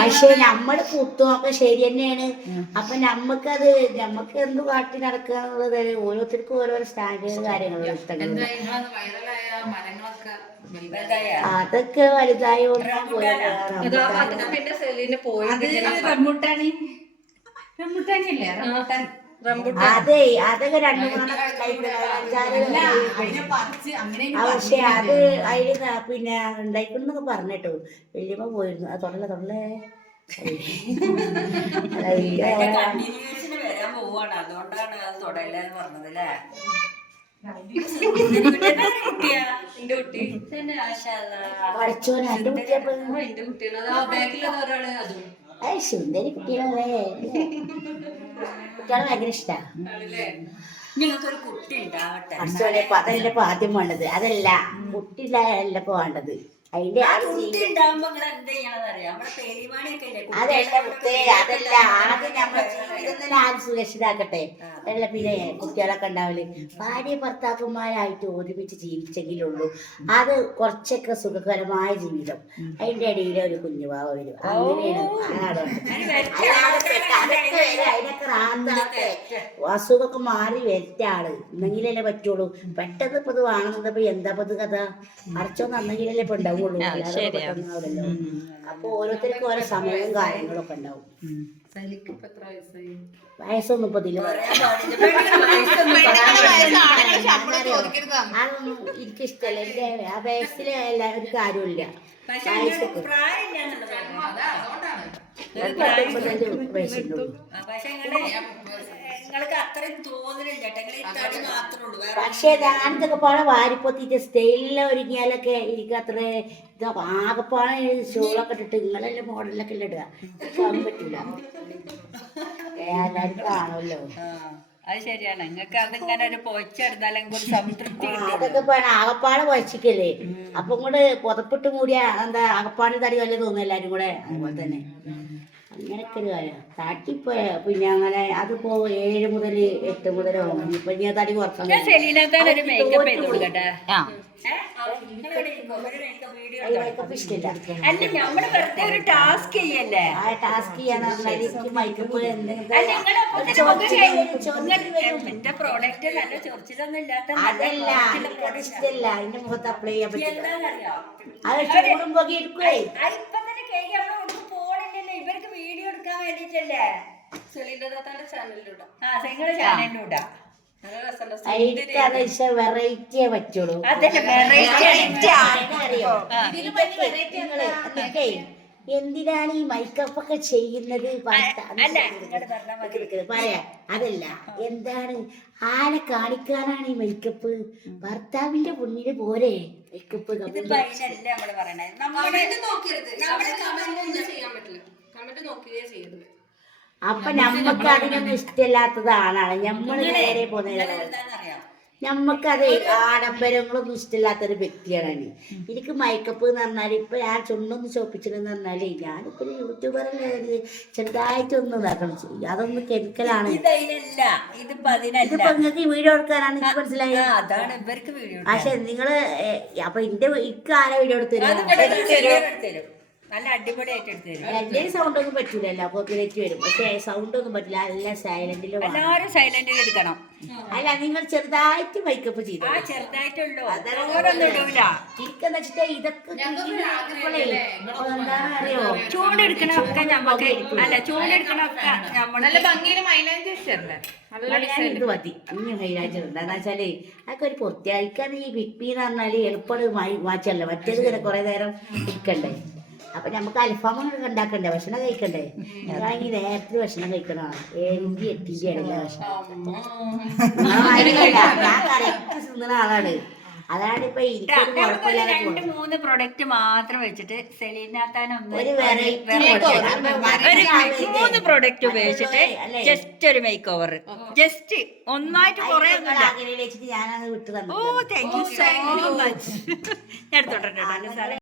പക്ഷെ നമ്മൾ പുത്തുമൊക്കെ ശരി തന്നെയാണ്. അപ്പൊ നമ്മക്കത് നമ്മക്ക് എന്ത് കാട്ടി നടക്കുക എന്നുള്ളത് ഓരോരുത്തർക്കും ഓരോരോ സ്റ്റാൻഡേർഡ് കാര്യങ്ങളും ഇഷ്ടങ്ങൾ? അതൊക്കെ വലുതായി പോയത് റംബൂട്ടാനി? റംബൂട്ടാനില്ലേ റംബൂട്ടാൻ. റംബുട്ടാൻ. അതെ അതൊക്കെ രണ്ടു പക്ഷെ അത് അതിൽ പിന്നെ ഉണ്ടായിക്കൊണ്ടെന്നൊക്കെ പറഞ്ഞിട്ടു. വല്യമ്മ പോയിരുന്നു. അത് തൊള്ളേ പോവാണ്. അതുകൊണ്ടാണ് അത് തുടരലെന്ന് പറഞ്ഞത് അല്ലേ. പഠിച്ചോനെ? എന്റെ എന്റെ കുട്ടിയാണ് അത് ബാക്കിലുള്ള ഒരാൾ അതും. ഏയ് സുന്ദരി കുട്ടികളല്ലേ കുട്ടികളെ ഭയങ്കര ഇഷ്ടാ. ആണല്ലേ? നിങ്ങൾക്കൊരു കുട്ടി ഉണ്ടാവട്ടെ. അതല്ല ഇപ്പൊ ആദ്യം വേണ്ടത്. അതല്ല കുട്ടി ഉണ്ടായല്ല ഇപ്പൊ വേണ്ടത്. അതിന്റെ അതല്ല മുത്തേ അതല്ല ആദ്യം നമ്മുടെ ജീവിതം തന്നെ ആരും സുരക്ഷിതാക്കട്ടെ. അതല്ല പിന്നെ കുട്ടികളൊക്കെ ഉണ്ടാവില്ലേ ഭാര്യ ഭർത്താക്കന്മാരായിട്ട് ഒരുമിച്ച് ജീവിച്ചെങ്കിലുള്ളൂ. അത് കുറച്ചൊക്കെ സുഖകരമായ ജീവിതം. അതിന്റെ ഇടയിൽ ഒരു കുഞ്ഞുവാവ വരും. അങ്ങനെയാണ് അസുഖമൊക്കെ മാറി വരറ്റ ആൾ. എന്നെങ്കിലല്ലേ പറ്റുള്ളൂ. പെട്ടെന്ന് ഇപ്പൊ ഇത് വേണമെന്നപ്പോ എന്താ പൊതു ഇത് കഥ? മറിച്ചോന്നെങ്കിലല്ലേ അന്നെങ്കിലല്ലേ ഇപ്പൊ ഉണ്ടാവുള്ളൂ അല്ലാതെ പെട്ടെന്നാവില്ലല്ലോ അപ്പൊ ഓരോരുത്തർക്കും ഓരോ സമയവും കാര്യങ്ങളൊക്കെ ഉണ്ടാവും. വയസ്സൊന്നും ഇപ്പൊ ഇതിൽ അതൊന്നും എനിക്ക് ഇഷ്ടമല്ല എന്റെ ആ വയസ്സിലെ എല്ലാ ഒരു കാര്യമില്ല പ്രായമില്ല എന്നുള്ളതാണ് അതാ അതുകൊണ്ടാണ് പത്തൊമ്പത്തഞ്ച് വയസ്സുള്ളൂ ആ, പക്ഷെ ഞാനിതൊക്കെ പാടെ വാരിപ്പൊത്തിട്ട് സ്റ്റൈലിൽ ഒരുങ്ങിയാലൊക്കെ എനിക്ക് അത്ര ഇത് ആകെപ്പാടെ ഷോളൊക്കെ ഇട്ടിട്ട് നിങ്ങളെല്ലാം മോഡലൊക്കെ അല്ലേ ഇടുക? പറ്റില്ല എല്ലാവരും കാണുമല്ലോ. അത് ശരിയാണ്. നിങ്ങൾക്ക് അതിങ്ങനെ ഒരു പൊച്ചെടുത്താലും ഒരു സംതൃപ്തി അതൊക്കെ ആകപ്പാട് പൊച്ചിക്കല്ലേ അപ്പൊ ഇങ്ങോട്ട് പുതപ്പിട്ട് മൂടിയ എന്താ ആകപ്പാട് തടി വല്ല തോന്നുന്നു എല്ലാരും കൂടെ? അതുപോലെ തന്നെ. അങ്ങനെയൊക്കെ ഒരു കാര്യം തട്ടിപ്പോ പിന്നെ അങ്ങനെ അതിപ്പോ ഏഴ് മുതൽ എട്ട് മുതലോ ഇപ്പൊ ഞാൻ തടി കുറയ്ക്കാൻ അതല്ല. ഇഷ്ടമല്ല അതിന്റെ മുഖത്ത് അപ്ലൈ ചെയ്യാൻ പറ്റില്ല? അത് എടുക്കുവേ ആ, ഇപ്പൊ തന്നെ കേക്ക് അവിടെ ഒന്നും പോണില്ലല്ലോ ഇവർക്ക് വീഡിയോ എടുക്കാൻ വേണ്ടിട്ടല്ലേ? സെലീന്റെ താത്താന്റെ ചാനലിലൂടെ ആ അത് വെറൈറ്റിയെ പറ്റുള്ളൂ. എന്തിനാണ് ഈ മൈക്കപ്പ് ഒക്കെ ചെയ്യുന്നത്? പറയാ. അതല്ല എന്താണ്? ആരെ കാണിക്കാനാണ് ഈ മൈക്കപ്പ് ഭർത്താവിന്റെ പുണ്ണിന് പോരെ മൈക്കപ്പ് നോക്കരുത് നമ്മുടെ കമന്റ് ഒന്നും ചെയ്യാൻ പറ്റില്ല കമന്റ് നോക്കുകയേ ചെയ്യരുത് അപ്പൊ നമ്മക്ക് അതിനൊന്നും ഇഷ്ടമില്ലാത്തതാണ്. നമ്മൾ നേരെ പോകുന്നത് എന്താണെന്നറിയാം നമ്മക്കത് ആഡംബരങ്ങളൊന്നും ഇഷ്ടമില്ലാത്തൊരു വ്യക്തിയാണ് ഞാൻ. എനിക്ക് മൈക്കപ്പ് എന്ന് പറഞ്ഞാൽ ഇപ്പൊ ഞാൻ ചുണ്ടൊന്ന് ചോപ്പിച്ചിട്ടെന്ന് പറഞ്ഞാൽ ഞാനിപ്പോ ഒരു യൂട്യൂബറല്ലേ ഒരു ചെറുതായിട്ടൊന്ന് ഇതാക്കണം. ചെയ്യും. അതൊന്നും കെമിക്കലാണ്. ഇതിപ്പോ നിങ്ങൾക്ക് വീഡിയോ എടുക്കാനാണ് എനിക്ക് മനസ്സിലായി പക്ഷെ നിങ്ങൾ അപ്പൊ എന്റെ ഇക്കാരെ വീഡിയോ എടുത്തു നല്ല അടിപൊളിയായിട്ട് എടുത്തു തരും എന്റെ സൗണ്ട് ഒന്നും പറ്റൂലല്ലോ കോപ്പിറേറ്റ് വരും. പക്ഷേ സൗണ്ട് ഒന്നും പറ്റില്ല നല്ല സൈലന്റിലും എല്ലാവരും സൈലന്റിൽ എടുക്കണം. അല്ല നിങ്ങൾ ചെറുതായിട്ട് മേക്കപ്പ് ചെയ്തു? ആ ചെറുതായിട്ടുള്ളൂ. ഓരോന്നും ഇടൂല. എനിക്കെന്താ വെച്ചിട്ട് ഇതൊക്കെ ഇപ്പോഴേ എന്താണ് അറിയോ? ചൂടെടുക്കണൊക്കെ ഞമ്മക്ക് അല്ല ചൂടെടുക്കണൊക്കെ നമ്മൾ നല്ല ഭംഗിയിൽ മൈലാഞ്ചി വെച്ചല്ലേ നല്ല ഞാൻ ഇത് മതി. ഇനി ഹൈലൈറ്റ് ഉണ്ട്. എന്താ വെച്ചാൽ അതൊക്കെ ഒരു പൂർത്തിയാക്കാൻ ഈ ബിഗ് എന്ന് പറഞ്ഞാൽ എളുപ്പം മാറ്റല്ല മറ്റേത് കുറെ നേരം ഇരിക്കണ്ടേ? അപ്പൊ നമുക്ക് അൽഫാമൊക്കെ ഉണ്ടാക്കണ്ടേ? ഭക്ഷണം കഴിക്കണ്ടേ? ഞാനെങ്കിൽ നേരത്തെ ഭക്ഷണം കഴിക്കണം ഏഴി എട്ടിന്റെ ഇടയിലെ ഭക്ഷണം? നിങ്ങളെ മാതിരിയല്ല. ഞാൻ കറക്റ്റ് തിന്നുന്ന ആളാണ്. അതാണ് ഇപ്പൊ രണ്ട് മൂന്ന് പ്രൊഡക്റ്റ് മാത്രം വെച്ചിട്ട് മൂന്ന് പ്രൊഡക്റ്റ് ഉപയോഗിച്ചിട്ട്? ജസ്റ്റ് ഒരു മേക്ക് ഓവർ ജസ്റ്റ് ഒന്നായിട്ട് കുറെ ഓ തന്നു താങ്ക് യു സോ മച്ച് ഞാൻ എടുത്തോട്ടെ